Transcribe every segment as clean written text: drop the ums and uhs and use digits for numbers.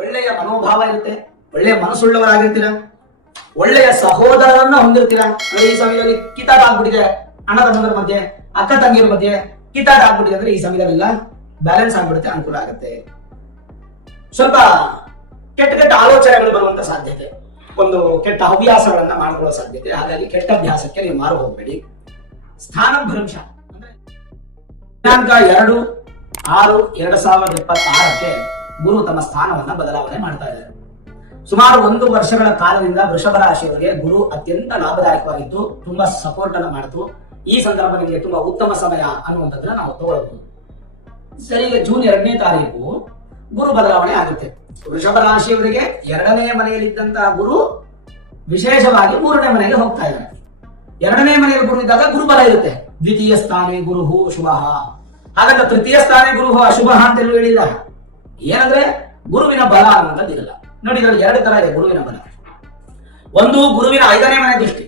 ಒಳ್ಳೆಯ ಮನೋಭಾವ ಇರುತ್ತೆ, ಒಳ್ಳೆಯ ಮನಸ್ಸುಳ್ಳವರಾಗಿರ್ತೀರ, ಒಳ್ಳೆಯ ಸಹೋದರರನ್ನ ಹೊಂದಿರ್ತೀರ. ಅಂದ್ರೆ ಈ ಸಮಯದಲ್ಲಿ ಕಿತ್ತಾಟ ಆಗ್ಬಿಟ್ಟಿದೆ, ಅಣ್ಣ ತಮ್ಮಂದರ ಮಧ್ಯೆ, ಅಕ್ಕ ತಂಗಿಯರ ಮಧ್ಯೆ ಕಿತ್ತಾಟ ಆಗ್ಬಿಟ್ಟಿದೆ ಅಂದ್ರೆ ಈ ಸಮಯದಲ್ಲೆಲ್ಲ ಬ್ಯಾಲೆನ್ಸ್ ಆಗ್ಬಿಡುತ್ತೆ, ಅನುಕೂಲ ಆಗುತ್ತೆ. ಸ್ವಲ್ಪ ಕೆಟ್ಟ ಕೆಟ್ಟ ಆಲೋಚನೆಗಳು ಬರುವಂತ ಸಾಧ್ಯತೆ, ಒಂದು ಕೆಟ್ಟ ಹವ್ಯಾಸಗಳನ್ನ ಮಾಡ್ಕೊಳ್ಳೋ ಸಾಧ್ಯತೆ. ಹಾಗಾಗಿ ಕೆಟ್ಟ ಅಭ್ಯಾಸಕ್ಕೆ ನೀವು ಮಾರು ಹೋಗಬೇಡಿ. ಸ್ಥಾನಭ್ರಂಶ ಅಂದ್ರೆ ದಿನಾಂಕ 2/6/2026 ಗುರು ತಮ್ಮ ಸ್ಥಾನವನ್ನ ಬದಲಾವಣೆ ಮಾಡ್ತಾ ಇದ್ದಾರೆ. ಸುಮಾರು 1 ವರ್ಷಗಳ ಕಾಲದಿಂದ ವೃಷಭ ರಾಶಿಯವರಿಗೆ ಗುರು ಅತ್ಯಂತ ಲಾಭದಾಯಕವಾಗಿತ್ತು, ತುಂಬಾ ಸಪೋರ್ಟ್ ಅನ್ನ ಮಾಡಿತು. ಈ ಸಂದರ್ಭ ನಿಮಗೆ ತುಂಬಾ ಉತ್ತಮ ಸಮಯ ಅನ್ನುವಂಥದ್ದನ್ನ ನಾವು ತಗೊಳ್ಬಹುದು. ಸರಿ, ಜೂನ್ 2ನೇ ತಾರೀಕು ಗುರು ಬದಲಾವಣೆ ಆಗುತ್ತೆ. ವೃಷಭ ರಾಶಿಯವರಿಗೆ 2ನೇ ಮನೆಯಲ್ಲಿದ್ದಂತಹ ಗುರು ವಿಶೇಷವಾಗಿ 3ನೇ ಮನೆಗೆ ಹೋಗ್ತಾ ಇದ್ದಾರೆ. 2ನೇ ಮನೆಯಲ್ಲಿ ಗುರು ಇದ್ದಾಗ ಗುರುಬಲ ಇರುತ್ತೆ. ದ್ವಿತೀಯ ಸ್ಥಾನೇ ಗುರುಹು ಶುಭ, ಹಾಗಂತ ತೃತೀಯ ಸ್ಥಾನೇ ಗುರುಹು ಅಶುಭ ಅಂತ ಎಲ್ಲೂ ಹೇಳಿಲ್ಲ. ಏನಂದ್ರೆ ಗುರುವಿನ ಬಲ ಅನ್ನೋದಿರಲ್ಲ. ನೋಡಿ, 2 ತರ ಇದೆ ಗುರುವಿನ ಬಲ. ಒಂದು ಗುರುವಿನ 5ನೇ ಮನೆ ದೃಷ್ಟಿ,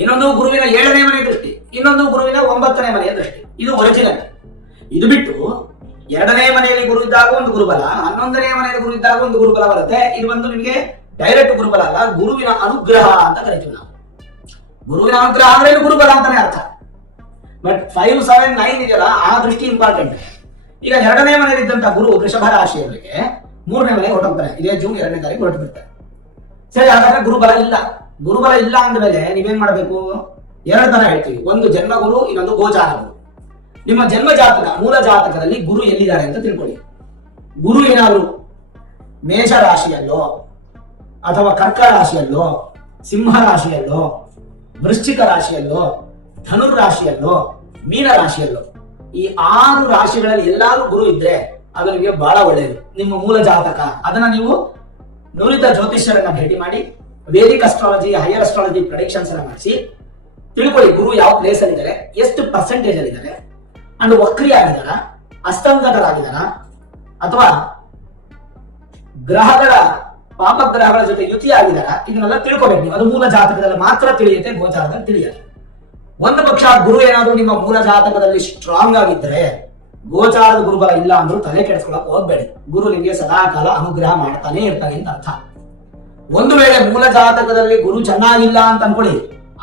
ಇನ್ನೊಂದು ಗುರುವಿನ 7ನೇ ಮನೆ ದೃಷ್ಟಿ, ಇನ್ನೊಂದು ಗುರುವಿನ 9ನೇ ಮನೆಯ ದೃಷ್ಟಿ. ಇದು ಒರಿಜಿನಲ್. ಇದು ಬಿಟ್ಟು 2ನೇ ಮನೆಯಲ್ಲಿ ಗುರು ಇದ್ದಾಗ ಒಂದು ಗುರುಬಲ, 11ನೇ ಮನೆಯಲ್ಲಿ ಗುರು ಇದ್ದಾಗ ಒಂದು ಗುರುಬಲ ಬರುತ್ತೆ. ಇದು ಒಂದು ನಿಮಗೆ ಡೈರೆಕ್ಟ್ ಗುರುಬಲ ಅಲ್ಲ, ಗುರುವಿನ ಅನುಗ್ರಹ ಅಂತ ಕರಿತೀವಿ ನಾವು. ಗುರುವಿನ ಅನುಗ್ರಹ ಅಂದ್ರೆ ಗುರುಬಲ ಅಂತಾನೆ ಅರ್ಥ. ಬಟ್ 5, 7, 9 ಇದೆಯಲ್ಲ, ಆ ದೃಷ್ಟಿ ಇಂಪಾರ್ಟೆಂಟ್. ಈಗ 2ನೇ ಮನೆಯಲ್ಲಿ ಇದ್ದಂತ ಗುರು ವೃಷಭ ರಾಶಿಯವರಿಗೆ 3ನೇ ಮನೆಗೆ ಹೊರಟೋಗ್ತಾರೆ. ಇದೇ ಜೂನ್ 2ನೇ ತಾರೀಕು ಹೊರಟು ಬಿಡ್ತಾರೆ. ಸರಿ, ಹಾಗಾದ್ರೆ ಗುರುಬಲ ಇಲ್ಲ. ಗುರುಬಲ ಇಲ್ಲ ಅಂದ್ಮೇಲೆ ನೀವೇನ್ ಮಾಡಬೇಕು? 2 ತರ ಹೇಳ್ತೀವಿ. ಒಂದು ಜನ್ಮ ಗುರು, ಇನ್ನೊಂದು ಗೋಚಾರ ಗುರು. ನಿಮ್ಮ ಜನ್ಮ ಜಾತಕ, ಮೂಲ ಜಾತಕದಲ್ಲಿ ಗುರು ಎಲ್ಲಿದ್ದಾರೆ ಅಂತ ತಿಳ್ಕೊಳ್ಳಿ. ಗುರು ಏನಾದ್ರು ಮೇಷ ರಾಶಿಯಲ್ಲೋ ಅಥವಾ ಕರ್ಕ ರಾಶಿಯಲ್ಲೋ, ಸಿಂಹ ರಾಶಿಯಲ್ಲೋ, ವೃಶ್ಚಿಕ ರಾಶಿಯಲ್ಲೋ, ಧನುರ್ ರಾಶಿಯಲ್ಲೋ, ಮೀನ ರಾಶಿಯಲ್ಲೋ, ಈ 6 ರಾಶಿಗಳಲ್ಲಿ ಎಲ್ಲಾದ್ರೂ ಗುರು ಇದ್ರೆ ಅದು ನಿಮಗೆ ಬಹಳ ಒಳ್ಳೆಯದು. ನಿಮ್ಮ ಮೂಲ ಜಾತಕ ಅದನ್ನ ನೀವು ನುರಿತ ಜ್ಯೋತಿಷ್ಯರನ್ನ ಭೇಟಿ ಮಾಡಿ, Vedic astrology, higher astrology predictions ಅನ್ನ ಮಾಡಿಸಿ ತಿಳ್ಕೊಳ್ಳಿ ಗುರು ಯಾವ ಪ್ಲೇಸ್ ಅಲ್ಲಿ ಇದ್ದಾರೆ, ಎಷ್ಟು ಪರ್ಸೆಂಟೇಜ್ ಅಲ್ಲಿ ಇದ್ದಾರೆ, ಅಂಡ್ ವಕ್ರಿ ಆಗಿದಾರ, ಅಸ್ತಂಗತರಾಗಿದಾರ, ಅಥವಾ ಗ್ರಹಗಳ ಪಾಪಗ್ರಹಗಳ ಜೊತೆ ಯುತಿ ಆಗಿದಾರ, ಇದನ್ನೆಲ್ಲ ತಿಳ್ಕೊಬೇಕು ನೀವು. ಅದು ಮೂಲ ಜಾತಕದಲ್ಲಿ ಮಾತ್ರ ತಿಳಿಯುತ್ತೆ, ಗೋಚಾರದಲ್ಲಿ ತಿಳಿಯಲ್ಲ. ಒಂದು ಪಕ್ಷ ಗುರು ಏನಾದ್ರೂ ನಿಮ್ಮ ಮೂಲ ಜಾತಕದಲ್ಲಿ ಸ್ಟ್ರಾಂಗ್ ಆಗಿದ್ರೆ, ಗೋಚಾರದ ಗುರುಬಲ ಇಲ್ಲ ಅಂದ್ರೂ ತಲೆ ಕೆಡಿಸ್ಕೊಳಕ್ ಹೋಗ್ಬೇಡಿ. ಗುರು ನಿಮಗೆ ಸದಾ ಕಾಲ ಅನುಗ್ರಹ ಮಾಡ್ತಾನೆ ಇರ್ತಾನೆ ಅಂತ ಅರ್ಥ. ಒಂದು ವೇಳೆ ಮೂಲ ಜಾತಕದಲ್ಲಿ ಗುರು ಚೆನ್ನಾಗಿಲ್ಲ ಅಂತ ಅನ್ಕೊಳ್ಳಿ,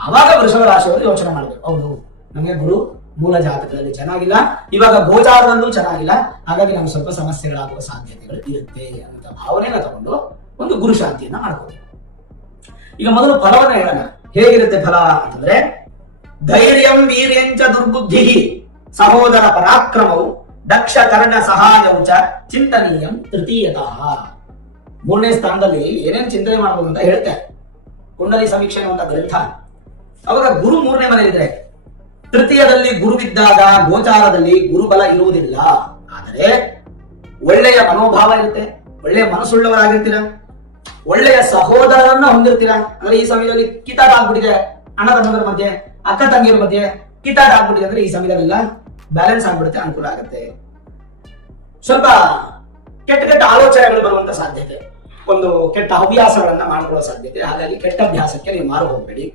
ಅವಾಗ ವೃಷಭ ರಾಶಿಯವರು ಯೋಚನೆ ಮಾಡಬೇಕು, ಹೌದು ನಮಗೆ ಗುರು ಮೂಲ ಜಾತಕದಲ್ಲಿ ಚೆನ್ನಾಗಿಲ್ಲ, ಇವಾಗ ಗೋಚಾರದಲ್ಲೂ ಚೆನ್ನಾಗಿಲ್ಲ, ಹಾಗಾಗಿ ನಮ್ಗೆ ಸ್ವಲ್ಪ ಸಮಸ್ಯೆಗಳಾಗುವ ಸಾಧ್ಯತೆಗಳು ಇರುತ್ತೆ ಅಂತ ಭಾವನೆಯನ್ನ ತಗೊಂಡು ಒಂದು ಗುರು ಶಾಂತಿಯನ್ನ ಮಾಡ್ಕೋಬೇಕು. ಈಗ ಮೊದಲು ಫಲವನ್ನ ಹೇಳೋಣ. ಹೇಗಿರುತ್ತೆ ಫಲ ಅಂತಂದ್ರೆ, ಧೈರ್ಯಂ ವೀರ್ಯಂಚ ದುರ್ಬುದ್ಧಿ ಸಹೋದರ ಪರಾಕ್ರಮವು ದಕ್ಷ ಕರ್ಣ ಸಹಾಯವು ಚ ಚಿಂತನೀಯಂ ತೃತೀಯತಃ. 3ನೇ ಸ್ಥಾನದಲ್ಲಿ ಏನೇನು ಚಿಂತನೆ ಮಾಡಬಹುದು ಅಂತ ಹೇಳ್ತಾರೆ ಕುಂಡಲಿ ಸಮೀಕ್ಷೆ ಅನ್ನುವಂತ ಗ್ರಂಥ. ಅವಾಗ ಗುರು 3ನೇ ಮನೆಯಲ್ಲಿದ್ರೆ, ತೃತೀಯದಲ್ಲಿ ಗುರುವಿದ್ದಾಗ ಗೋಚಾರದಲ್ಲಿ ಗುರುಬಲ ಇರುವುದಿಲ್ಲ. ಆದರೆ ಒಳ್ಳೆಯ ಮನೋಭಾವ ಇರುತ್ತೆ, ಒಳ್ಳೆಯ ಮನಸ್ಸುಳ್ಳವರಾಗಿರ್ತೀರ, ಒಳ್ಳೆಯ ಸಹೋದರರನ್ನ ಹೊಂದಿರ್ತೀರ. ಅಂದ್ರೆ ಈ ಸಮಯದಲ್ಲಿ ಕಿತ್ತಾಟ ಆಗ್ಬಿಟ್ಟಿದೆ, ಅಣ್ಣ ತಮ್ಮಂದರ ಮಧ್ಯೆ, ಅಕ್ಕ ತಂಗಿಯರ ಮಧ್ಯೆ ಕಿತ್ತಾಟ ಆಗ್ಬಿಟ್ಟಿದೆ ಅಂದ್ರೆ ಈ ಸಮಯದಲ್ಲೆಲ್ಲ ಬ್ಯಾಲೆನ್ಸ್ ಆಗ್ಬಿಡುತ್ತೆ, ಅನುಕೂಲ ಆಗುತ್ತೆ. ಸ್ವಲ್ಪ ಕೆಟ್ಟ ಕೆಟ್ಟ ಆಲೋಚನೆಗಳು ಬರುವಂತ ಸಾಧ್ಯತೆ, ಒಂದು ಕೆಟ್ಟ ಹವ್ಯಾಸಗಳನ್ನ ಮಾಡ್ಕೊಳ್ಳೋ ಸಾಧ್ಯತೆ. ಹಾಗಾಗಿ ಕೆಟ್ಟ ಅಭ್ಯಾಸಕ್ಕೆ ನೀವು ಮಾರು ಹೋಗಬೇಡಿ.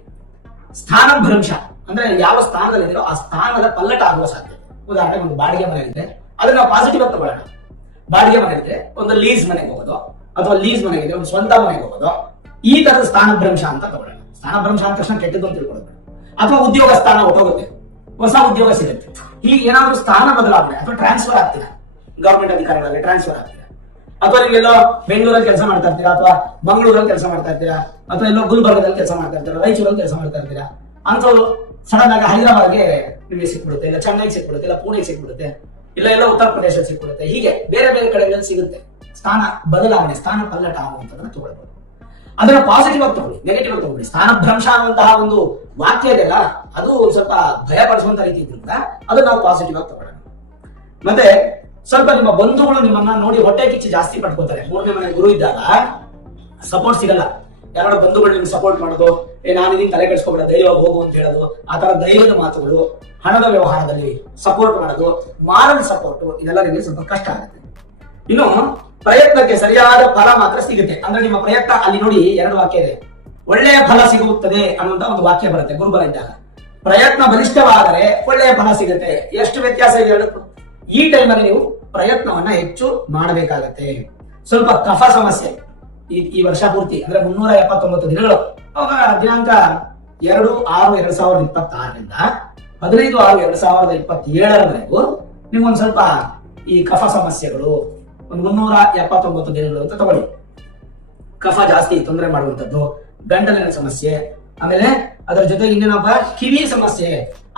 ಸ್ಥಾನಭ್ರಂಶ ಅಂದ್ರೆ ಯಾವ ಸ್ಥಾನದಲ್ಲಿದ್ದೀರೋ ಆ ಸ್ಥಾನದ ಪಲ್ಲಟ ಆಗುವ ಸಾಧ್ಯತೆ. ಉದಾಹರಣೆಗೆ ಒಂದು ಬಾಡಿಗೆ ಮನೆ ಇದೆ, ಅದನ್ನ ನಾವು ಪಾಸಿಟಿವ್ ಆಗಿ ತಗೊಳ್ಳೋಣ. ಬಾಡಿಗೆ ಮನೆ ಇದೆ, ಒಂದು ಲೀಸ್ ಮನೆಗೆ ಹೋಗೋದು, ಅಥವಾ ಲೀಸ್ ಮನೆಗೆ ಒಂದು ಸ್ವಂತ ಮನೆಗೆ ಹೋಗೋದು, ಈ ತರದ ಸ್ಥಾನಭ್ರಂಶ ಅಂತ ತಗೊಳ್ಳೋಣ. ಸ್ಥಾನಭ್ರಂಶ ಅಂದ ತಕ್ಷಣ ಕೆಟ್ಟದ್ದು ಅಂತ ತಿಳ್ಕೊಳ್ಳೋದು. ಅಥವಾ ಉದ್ಯೋಗ ಸ್ಥಾನ ಹೊಟ್ಟೋಗುತ್ತೆ, ಹೊಸ ಉದ್ಯೋಗ ಸಿಗುತ್ತೆ. ಹೀಗೆ ಏನಾದ್ರೂ ಸ್ಥಾನ ಬದಲಾವಣೆ ಅಥವಾ ಟ್ರಾನ್ಸ್ಫರ್ ಆಗ್ತೀರಾ, ಗವರ್ಮೆಂಟ್ ಅಧಿಕಾರಿಗಳಲ್ಲಿ ಟ್ರಾನ್ಸ್ಫರ್ ಆಗ್ತೀರಾ, ಅಥವಾ ನೀವೆಲ್ಲೋ ಬೆಂಗಳೂರಲ್ಲಿ ಕೆಲಸ ಮಾಡ್ತಾ ಇರ್ತೀರಾ, ಅಥವಾ ಮಂಗಳೂರಲ್ಲಿ ಕೆಲಸ ಮಾಡ್ತಾ ಇರ್ತೀರಾ, ಅಥವಾ ಎಲ್ಲೋ ಗುಲ್ಬರ್ಗದಲ್ಲಿ ಕೆಲಸ ಮಾಡ್ತಾ ಇರ್ತೀರಾ, ರಾಯಚೂರಲ್ಲಿ ಕೆಲಸ ಮಾಡ್ತಾ ಇರ್ತೀರಾ. ಅಂಥವ್ರು ಸಡನ್ ಆಗಿ ಹೈದರಾಬಾದ್ಗೆ ನಿಮಗೆ ಸಿಕ್ಬಿಡುತ್ತೆ, ಇಲ್ಲ ಚೆನ್ನೈಗೆ ಸಿಕ್ಬಿಡುತ್ತೆ, ಇಲ್ಲ ಪುಣೆಗೆ ಸಿಕ್ಬಿಡುತ್ತೆ, ಇಲ್ಲ ಎಲ್ಲ ಉತ್ತರ ಪ್ರದೇಶಕ್ಕೆ ಸಿಕ್ಬಿಡುತ್ತೆ. ಹೀಗೆ ಬೇರೆ ಬೇರೆ ಕಡೆಗಳಲ್ಲಿ ಸಿಗುತ್ತೆ. ಸ್ಥಾನ ಬದಲಾವಣೆ, ಸ್ಥಾನ ಪಲ್ಲಟ ಆಗುವಂತದನ್ನ ತಗೊಳ್ಬಹುದು. ಅದನ್ನ ಪಾಸಿಟಿವ್ ಆಗಿ ತಗೊಳ್ಳಿ, ನೆಗೆಟಿವ್ ಆಗಿ ತಗೊಳ್ಳಿ. ಸ್ಥಾನಭ್ರಂಶ ಅನ್ನುವಂತಹ ಒಂದು ವಾಕ್ಯ ಇದೆಯಲ್ಲ, ಅದು ಸ್ವಲ್ಪ ಭಯ ಪಡಿಸುವಂತ ರೀತಿ ಇದ್ರು ಕೂಡ ಅದನ್ನ ನಾವು ಪಾಸಿಟಿವ್ ಆಗಿ ತಗೊಳ್ಳೋಣ. ಮತ್ತೆ ಸ್ವಲ್ಪ ನಿಮ್ಮ ಬಂಧುಗಳು ನಿಮ್ಮನ್ನ ನೋಡಿ ಹೊಟ್ಟೆ ಕಿಚ್ಚು ಜಾಸ್ತಿ ಪಡ್ಕೋತಾರೆ. 3ನೇ ಮನೆ ಗುರು ಇದ್ದಾಗ ಸಪೋರ್ಟ್ ಸಿಗಲ್ಲ. ಯಾರೋ ಬಂಧುಗಳು ನಿಮ್ಗೆ ಸಪೋರ್ಟ್ ಮಾಡೋದು, ನಾನು ಇದೀನಿ ತಲೆ ಕೆಡಿಸ್ಕೊಬೇಡ, ಧೈರ್ಯವಾಗಿ ಹೋಗು ಅಂತ ಹೇಳೋದು, ಆ ತರ ಧೈರ್ಯದ ಮಾತುಗಳು, ಹಣದ ವ್ಯವಹಾರದಲ್ಲಿ ಸಪೋರ್ಟ್ ಮಾಡೋದು, ಮಾರಲ್ ಸಪೋರ್ಟ್, ಇದೆಲ್ಲ ನಿಮಗೆ ಸ್ವಲ್ಪ ಕಷ್ಟ ಆಗುತ್ತೆ. ಇನ್ನು ಪ್ರಯತ್ನಕ್ಕೆ ಸರಿಯಾದ ಫಲ ಮಾತ್ರ ಸಿಗುತ್ತೆ. ಅಂದ್ರೆ ನಿಮ್ಮ ಪ್ರಯತ್ನ, ಅಲ್ಲಿ ನೋಡಿ 2 ವಾಕ್ಯ ಇದೆ. ಒಳ್ಳೆಯ ಫಲ ಸಿಗುತ್ತದೆ ಅನ್ನುವಂತ ಒಂದು ವಾಕ್ಯ ಬರುತ್ತೆ ಗುರುಬಲ ಇದ್ದಾಗ. ಪ್ರಯತ್ನ ಬಲಿಷ್ಠವಾದರೆ ಒಳ್ಳೆಯ ಫಲ ಸಿಗುತ್ತೆ. ಎಷ್ಟು ವ್ಯತ್ಯಾಸ ಇದೆ? ಈ ಟೈಮಲ್ಲಿ ನೀವು ಪ್ರಯತ್ನವನ್ನ ಹೆಚ್ಚು ಮಾಡಬೇಕಾಗತ್ತೆ. ಸ್ವಲ್ಪ ಕಫ ಸಮಸ್ಯೆ ಈ ವರ್ಷ ಪೂರ್ತಿ ಅಂದ್ರೆ 379 ದಿನಗಳು. ಅವಾಗ ದಿನಾಂಕ 2/6/2026ರಿಂದ 15/6/2027 ನಿಮ್ಗೊಂದ್ ಸ್ವಲ್ಪ ಈ ಕಫ ಸಮಸ್ಯೆಗಳು ಒಂದು 379 ದಿನಗಳು ಅಂತ ತಗೊಳ್ಳಿ. ಕಫ ಜಾಸ್ತಿ ತೊಂದರೆ ಮಾಡುವಂತದ್ದು, ಗಂಟಲಿನ ಸಮಸ್ಯೆ, ಆಮೇಲೆ ಅದರ ಜೊತೆಗೆ ಇನ್ನೇನಪ್ಪ ಕಿವಿ ಸಮಸ್ಯೆ,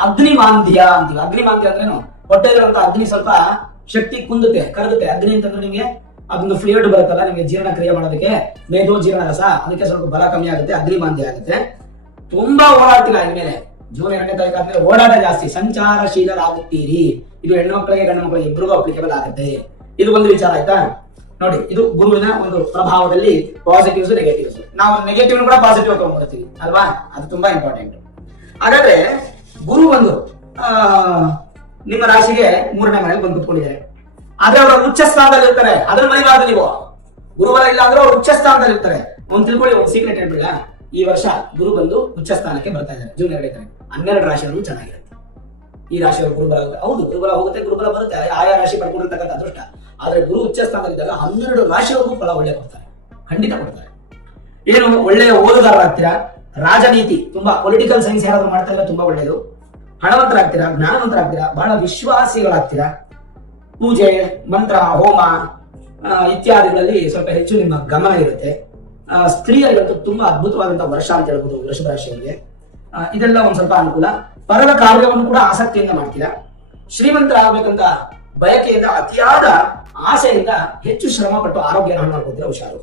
ಅಗ್ನಿಮಾಂದ್ಯ ಅಂತೀವಿ. ಅಗ್ನಿಮಾಂದ್ಯ ಅಂದ್ರೇನು, ಹೊಟ್ಟೆಲಿರುವಂತ ಅಗ್ನಿ ಸ್ವಲ್ಪ ಶಕ್ತಿ ಕುಂದುತ್ತೆ, ಕರಗುತ್ತೆ. ಅಗ್ನಿ ಅಂತಂದ್ರೆ ನಿಮಗೆ ಅದೊಂದು ಫ್ಲೂಯಿಡ್ ಬರುತ್ತಲ್ಲ ನಿಮಗೆ ಜೀರ್ಣ ಕ್ರಿಯೆ ಮಾಡೋದಕ್ಕೆ, ಮೇಧೋ ಜೀರ್ಣ ರಸ, ಅದಕ್ಕೆ ಸ್ವಲ್ಪ ಬಲ ಕಮ್ಮಿ ಆಗುತ್ತೆ, ಅಗ್ನಿಮಾಂದ್ಯ ಆಗುತ್ತೆ. ತುಂಬಾ ಓಡಾಡ್ತಿಲ್ಲ ಇನ್ಮೇಲೆ ಜೂನ್ 2ನೇ ತಾರೀಕು ಆದ್ಮೇಲೆ ಓಡಾಟ ಜಾಸ್ತಿ, ಸಂಚಾರಶೀಲರಾಗುತ್ತೀರಿ. ಇದು ಹೆಣ್ಣು ಮಕ್ಕಳಿಗೆ ಗಂಡು ಮಕ್ಕಳಿಗೆ ಇಬ್ಬರಿಗೂ ಅಪ್ಲಿಕೇಬಲ್ ಆಗುತ್ತೆ. ಇದು ಒಂದು ವಿಚಾರ ಆಯ್ತಾ. ನೋಡಿ, ಇದು ಗುರುವಿನ ಒಂದು ಪ್ರಭಾವದಲ್ಲಿ ಪಾಸಿಟಿವ್ಸ್ ನೆಗೆಟಿವ್ಸ್. ನಾವು ನೆಗೆಟಿವ್ ಕೂಡ ಪಾಸಿಟಿವ್ ತಗೊಂಡ್ಬರ್ತೀವಿ ಅಲ್ವಾ, ಅದು ತುಂಬಾ ಇಂಪಾರ್ಟೆಂಟ್. ಹಾಗಾದ್ರೆ ಗುರು ಒಂದು ನಿಮ್ಮ ರಾಶಿಗೆ 3ನೇ ಮನೆಯಲ್ಲಿ ಬಂದು ಕುತ್ಕೊಂಡಿದ್ದಾರೆ. ಆದ್ರೆ ಅವರು ಉಚ್ಚ ಸ್ಥಾನದಲ್ಲಿ ಇರ್ತಾರೆ, ಅದನ್ನ ಮರಿಬಾರ್ದು ನೀವು. ಗುರುಬಲ ಇಲ್ಲ ಅಂದ್ರೆ ಅವರು ಉಚ್ಚ ಸ್ಥಾನದಲ್ಲಿ ಇರ್ತಾರೆ. ಒಂದು ತಿಳ್ಕೊಳ್ಳಿ, ಒಂದು ಸೀಕ್ರೆಟ್ ಹೇಳ್ಬಿಡ. ಈ ವರ್ಷ ಗುರು ಬಂದು ಉಚ್ಚ ಸ್ಥಾನಕ್ಕೆ ಬರ್ತಾ ಇದ್ದಾರೆ ಜೂನ್ 2ನೇ ತಾರೀಕು. 12 ರಾಶಿಯವರು ಚೆನ್ನಾಗಿರುತ್ತೆ. ಈ ರಾಶಿಯವರು ಗುರುಬಲ ಆಗುತ್ತೆ, ಹೌದು ಗುರುಬಲ ಹೋಗುತ್ತೆ, ಗುರುಬಲ ಬರುತ್ತೆ, ಆಯಾ ರಾಶಿ ಪಡ್ಕೊಂಡಿರ್ತಕ್ಕಂಥ ಅದೃಷ್ಟ. ಆದ್ರೆ ಗುರು ಉಚ್ಚ ಸ್ಥಾನದಲ್ಲಿದ್ದಾಗ 12 ರಾಶಿಯವರೆಗೂ ಫಲ ಒಳ್ಳೆ ಕೊಡ್ತಾರೆ, ಖಂಡಿತ ಕೊಡ್ತಾರೆ. ಏನು ಒಳ್ಳೆಯ ಓದುಗಾರರಾಗ್ತೀರಾ, ರಾಜನೀತಿ ತುಂಬಾ ಪೊಲಿಟಿಕಲ್ ಸೈನ್ಸ್ ಯಾರಾದ್ರೂ ಮಾಡ್ತಾ ಇಲ್ಲ ತುಂಬಾ ಒಳ್ಳೆಯದು. ಹಣವಂತರಾಗ್ತೀರಾ, ಜ್ಞಾನವಂತರಾಗ್ತೀರಾ, ಬಹಳ ವಿಶ್ವಾಸಿಗಳಾಗ್ತೀರಾ. ಪೂಜೆ, ಮಂತ್ರ, ಹೋಮ ಇತ್ಯಾದಿಗಳಲ್ಲಿ ಸ್ವಲ್ಪ ಹೆಚ್ಚು ನಿಮ್ಮ ಗಮನ ಇರುತ್ತೆ. ಸ್ತ್ರೀಯರಿಗಂತೂ ತುಂಬಾ ಅದ್ಭುತವಾದಂತಹ ವರ್ಷ ಅಂತ ಹೇಳ್ಬೋದು ವೃಷಭ ರಾಶಿಯವರಿಗೆ. ಇದೆಲ್ಲ ಒಂದ್ ಸ್ವಲ್ಪ ಅನುಕೂಲ. ಪರದ ಕಾರ್ಯವನ್ನು ಕೂಡ ಆಸಕ್ತಿಯಿಂದ ಮಾಡ್ತೀರಾ. ಶ್ರೀಮಂತರಾಗಬೇಕಂತ ಬಯಕೆಯಿಂದ, ಅತಿಯಾದ ಆಸೆಯಿಂದ ಹೆಚ್ಚು ಶ್ರಮ ಪಟ್ಟು ಆರೋಗ್ಯ ಹಾಳು ಮಾಡ್ಕೋತೀರಾ, ಹುಷಾರು.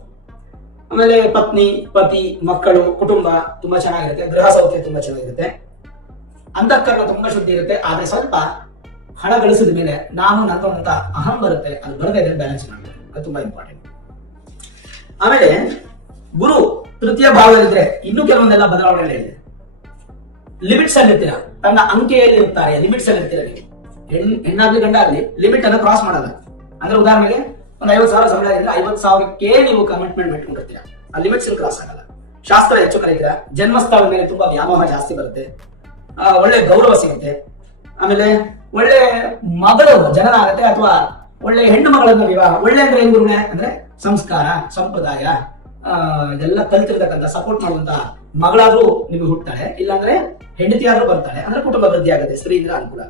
ಆಮೇಲೆ ಪತ್ನಿ, ಪತಿ, ಮಕ್ಕಳು, ಕುಟುಂಬ ತುಂಬಾ ಚೆನ್ನಾಗಿರುತ್ತೆ. ಗೃಹ ಸೌಖ್ಯ ತುಂಬಾ ಚೆನ್ನಾಗಿರುತ್ತೆ. ಅಂತಃಕರಣ ತುಂಬಾ ಶುದ್ಧಿ ಇರುತ್ತೆ. ಆದ್ರೆ ಸ್ವಲ್ಪ ಹಣ ಗಳಿಸಿದ ಮೇಲೆ ನಾನು ನನ್ನ ಅಂತ ಅಹಂ ಬರುತ್ತೆ, ಅದು ಬರದೇ ಇದ್ರೆ ಬ್ಯಾಲೆನ್ಸ್ ಮಾಡಬೇಕು, ಅದು ತುಂಬಾ ಇಂಪಾರ್ಟೆಂಟ್. ಆಮೇಲೆ ಗುರು ತೃತೀಯ ಭಾವದಲ್ಲಿದ್ರೆ ಇನ್ನೂ ಕೆಲವೊಂದೆಲ್ಲ ಬದಲಾವಣೆ ಇದೆ. ಲಿಮಿಟ್ಸ್ ಅಲ್ಲಿ ಇರ್ತೀರಾ, ತನ್ನ ಅಂಕೆಯಲ್ಲಿ ಇರ್ತಾರೆ, ಲಿಮಿಟ್ಸ್ ಅಲ್ಲಿ ಇರ್ತೀರ ನೀವು. ಹೆಣ್ಣಾಗ್ಲಿ ಗಂಡಾಗ್ಲಿ ಲಿಮಿಟ್ ಅನ್ನ ಕ್ರಾಸ್ ಮಾಡಲ್ಲ. ಅಂದ್ರೆ ಉದಾಹರಣೆಗೆ ಒಂದು 50,000 ಸಂಬಳ ಇದ್ರೆ 50,000ಕ್ಕೆ ನೀವು ಕಮಿಟ್ಮೆಂಟ್ ಮಾಡ್ಕೊಂಡಿರ್ತೀರಾ, ಆ ಲಿಮಿಟ್ಸ್ ಕ್ರಾಸ್ ಆಗಲ್ಲ. ಶಾಸ್ತ್ರ ಹೆಚ್ಚು ಕಲಿತೀರಾ, ಜನ್ಮಸ್ಥಳದ ಮೇಲೆ ತುಂಬಾ ವ್ಯಾಮೋಹ ಜಾಸ್ತಿ ಬರುತ್ತೆ, ಒಳ್ಳೆ ಗೌರವ ಸಿಗುತ್ತೆ. ಆಮೇಲೆ ಒಳ್ಳೆ ಮಗಳು ಜನನ ಆಗುತ್ತೆ, ಅಥವಾ ಒಳ್ಳೆ ಹೆಣ್ಣು ಮಗಳನ್ನ ವಿವಾಹ. ಒಳ್ಳೆ ಅಂದ್ರೆ ಏನ್ ಗುರುನೆ ಅಂದ್ರೆ ಸಂಸ್ಕಾರ, ಸಂಪ್ರದಾಯ ಇದೆಲ್ಲ ಕಲ್ತಿರ್ತಕ್ಕಂಥ ಸಪೋರ್ಟ್ ಮಾಡುವಂತ ಮಗಳಾದ್ರೂ ನಿಮಗೆ ಹುಡ್ತಾಳೆ, ಇಲ್ಲಾಂದ್ರೆ ಹೆಂಡತಿಯಾದ್ರೂ ಬರ್ತಾಳೆ, ಅಂದ್ರೆ ಕುಟುಂಬ ವೃದ್ಧಿ ಆಗುತ್ತೆ. ಸ್ತ್ರೀಯಿಂದ ಅನುಕೂಲ,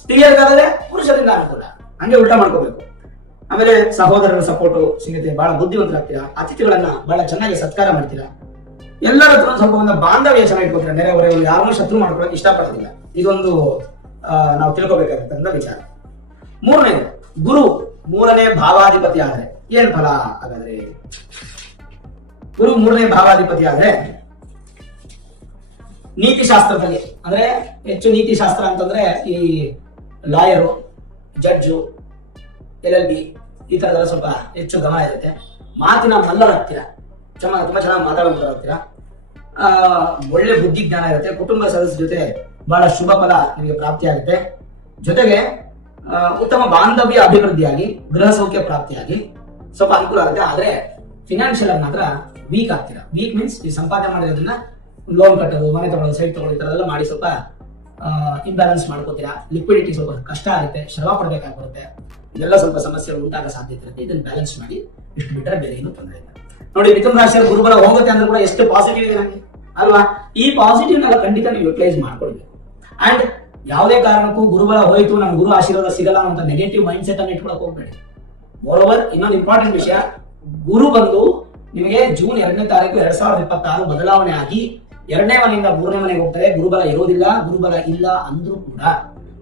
ಸ್ತ್ರೀಯರಿಗಾದ್ರೆ ಪುರುಷರಿಂದ ಅನುಕೂಲ, ಹಂಗೆ ಉಲ್ಟಾ ಮಾಡ್ಕೋಬೇಕು. ಆಮೇಲೆ ಸಹೋದರರ ಸಪೋರ್ಟ್ ಸಿಗುತ್ತೆ, ಬಹಳ ಬುದ್ಧಿವಂತರಾಗ್ತೀರಾ, ಅತಿಥಿಗಳನ್ನ ಬಹಳ ಚೆನ್ನಾಗಿ ಸತ್ಕಾರ ಮಾಡ್ತೀರಾ, ಎಲ್ಲರ ಹತ್ರ ಸ್ವಲ್ಪ ಒಂದು ಬಾಂಧವ್ಯ ಚೆನ್ನಾಗಿ ಇಟ್ಕೋತೀರಾ. ನೆರೆಹೊರೆಯವರು ಯಾರನ್ನೂ ಶತ್ರು ಮಾಡ್ಕೊಳಕ್ ಇಷ್ಟಪಡೋದಿಲ್ಲ. ಇದೊಂದು ನಾವು ತಿಳ್ಕೊಬೇಕಾಗಿರ್ತಕ್ಕಂಥ ವಿಚಾರ. 3ನೇದು, ಗುರು 3ನೇ ಭಾವಾಧಿಪತಿ ಆದ್ರೆ ಏನ್ ಫಲ? ಹಾಗಾದ್ರೆ ಗುರು 3ನೇ ಭಾವಾಧಿಪತಿ ಆದ್ರೆ ನೀತಿಶಾಸ್ತ್ರದಲ್ಲಿ, ಅಂದ್ರೆ ಹೆಚ್ಚು ನೀತಿಶಾಸ್ತ್ರ ಅಂತಂದ್ರೆ ಈ ಲಾಯರು, ಜಡ್ಜು, LLB ಈ ತರದೆಲ್ಲ ಸ್ವಲ್ಪ ಹೆಚ್ಚು ಗಮನ ಇರುತ್ತೆ. ಮಾತಿನ ಮಲ್ಲರಾಗ್ತೀರಾ, ತುಂಬಾ ಚೆನ್ನಾಗಿ ಮಾತಾಡುವಂತರಾಗ್ತೀರಾ. ಒಳ್ಳೆ ಬುದ್ಧಿ ಜ್ಞಾನ ಇರುತ್ತೆ. ಕುಟುಂಬ ಸದಸ್ಯರ ಜೊತೆ ಬಹಳ ಶುಭ ಫಲ ನಿಮಗೆ ಪ್ರಾಪ್ತಿ ಆಗುತ್ತೆ. ಜೊತೆಗೆ ಉತ್ತಮ ಬಾಂಧವ್ಯ ಅಭಿವೃದ್ಧಿಯಾಗಿ, ಗೃಹ ಸೌಖ್ಯ ಪ್ರಾಪ್ತಿಯಾಗಿ ಸ್ವಲ್ಪ ಅನುಕೂಲ ಆಗುತ್ತೆ. ಆದ್ರೆ ಫಿನಾನ್ಷಿಯಲ್ ಆಗಿ ಮಾತ್ರ ವೀಕ್ ಆಗ್ತೀರಾ. ವೀಕ್ ಮೀನ್ಸ್ ಈ ಸಂಪಾದನೆ ಮಾಡಿರೋದನ್ನ ಲೋನ್ ಕಟ್ಟೋದು, ಮನೆ ತಗೊಳ್ಳೋದು, ಸೈಟ್ ತಗೊಳ್ಳೋದು, ಈ ತರ ಎಲ್ಲ ಮಾಡಿ ಸ್ವಲ್ಪ ಇಂಬ್ಯಾಲೆನ್ಸ್ ಮಾಡ್ಕೋತೀರಾ. ಲಿಕ್ವಿಡಿಟಿ ಸ್ವಲ್ಪ ಕಷ್ಟ ಆಗುತ್ತೆ, ಶ್ರಮ ಪಡಬೇಕಾಗುತ್ತೆ. ಇದೆಲ್ಲ ಸ್ವಲ್ಪ ಸಮಸ್ಯೆಗಳು ಉಂಟಾಗ ಸಾಧ್ಯತೆ ಇರುತ್ತೆ. ಇದನ್ನ ಬ್ಯಾಲೆನ್ಸ್ ಮಾಡಿ ಇಷ್ಟು ಬಿಟ್ಟರೆ ಬೇರೆ ಏನು ತೊಂದರೆ ಇಲ್ಲ. ನೋಡಿ, ಮಿಥುನ ರಾಶಿಯಲ್ಲಿ ಗುರುಬಲ ಹೋಗುತ್ತೆ ಅಂದ್ರೆ ಕೂಡ ಎಷ್ಟು ಪಾಸಿಟಿವ್ ಇದೆ ನಮಗೆ ಅಲ್ವಾ? ಈ ಪಾಸಿಟಿವ್ ನೆಲ್ಲ ಖಂಡಿತ ನೀವು ಯುಟಿಲೈಸ್ ಮಾಡ್ಕೊಳ್ಬೇಕು. ಅಂಡ್ ಯಾವುದೇ ಕಾರಣಕ್ಕೂ ಗುರುಬಲ ಹೋಯ್ತು, ನಮ್ ಗುರು ಆಶೀರ್ವಾದ ಸಿಗಲ್ಲ ಅಂತ ನೆಗೆಟಿವ್ ಮೈಂಡ್ ಸೆಟ್ ಅನ್ನು ಇಟ್ಕೊಳಕ್ ಹೋಗ್ಬೇಡಿ. ಮೋರೋವರ್ ಇನ್ನೊಂದು ಇಂಪಾರ್ಟೆಂಟ್ ವಿಷಯ, ಗುರು ಬಂದು ನಿಮಗೆ ಜೂನ್ 2ನೇ ತಾರೀಕು 2026 ಬದಲಾವಣೆ ಆಗಿ 2ನೇ ಮನೆಯಿಂದ 3ನೇ ಮನೆಗೆ ಹೋಗ್ತಾರೆ. ಗುರುಬಲ ಇರೋದಿಲ್ಲ, ಗುರುಬಲ ಇಲ್ಲ ಅಂದ್ರೂ ಕೂಡ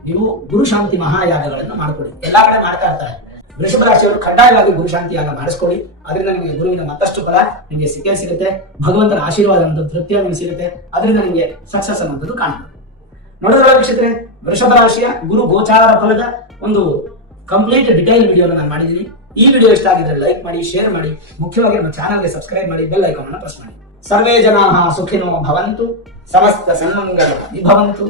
ನೀವು ಗುರು ಶಾಂತಿ ಮಹಾಯಾಗಗಳನ್ನು ಮಾಡ್ಕೊಳ್ಳಿ. ಎಲ್ಲಾ ಕಡೆ ಮಾಡ್ತಾ ಇರ್ತಾರೆ. ವೃಷಭ ರಾಶಿಯವರು ಕಡ್ಡಾಯವಾಗಿ ಗುರು ಶಾಂತಿ ಯಾಗ ಮಾಡಿಸ್ಕೊಳ್ಳಿ. ಅದರಿಂದ ನಿಮಗೆ ಗುರುವಿನ ಮತ್ತಷ್ಟು ಫಲ ನಿಮಗೆ ಸಿಗುತ್ತೆ. ಭಗವಂತನ ಆಶೀರ್ವಾದ ಅನ್ನೋದು ತೃಪ್ತಿಯ ನಿಮಗೆ ಸಿಗುತ್ತೆ. ಅದರಿಂದ ನಿಮಗೆ ಸಕ್ಸಸ್ ಅನ್ನೋದು ಕಾಣ್ತದೆ. ನೋಡೋದ್ರ ವೀಕ್ಷಕರೇ, ವೃಷಭ ರಾಶಿಯ ಗುರು ಗೋಚಾರ ಫಲದ ಒಂದು ಕಂಪ್ಲೀಟ್ ಡಿಟೈಲ್ ವಿಡಿಯೋನ ನಾನು ಮಾಡಿದ್ದೀನಿ. ಈ ವಿಡಿಯೋ ಇಷ್ಟ ಆಗಿದ್ರೆ ಲೈಕ್ ಮಾಡಿ, ಶೇರ್ ಮಾಡಿ, ಮುಖ್ಯವಾಗಿ ನಮ್ಮ ಚಾನಲ್ಗೆ ಸಬ್ಸ್ಕ್ರೈಬ್ ಮಾಡಿ, ಬೆಲ್ ಐಕಾನ್ ಅನ್ನು ಪ್ರೆಸ್ ಮಾಡಿ. ಸರ್ವೇ ಜನಾಃ ಸುಖಿನೋ ಭವಂತು, ಸಮಸ್ತ ಸನ್ಮಂಗಳ ವಿಭವಂತು.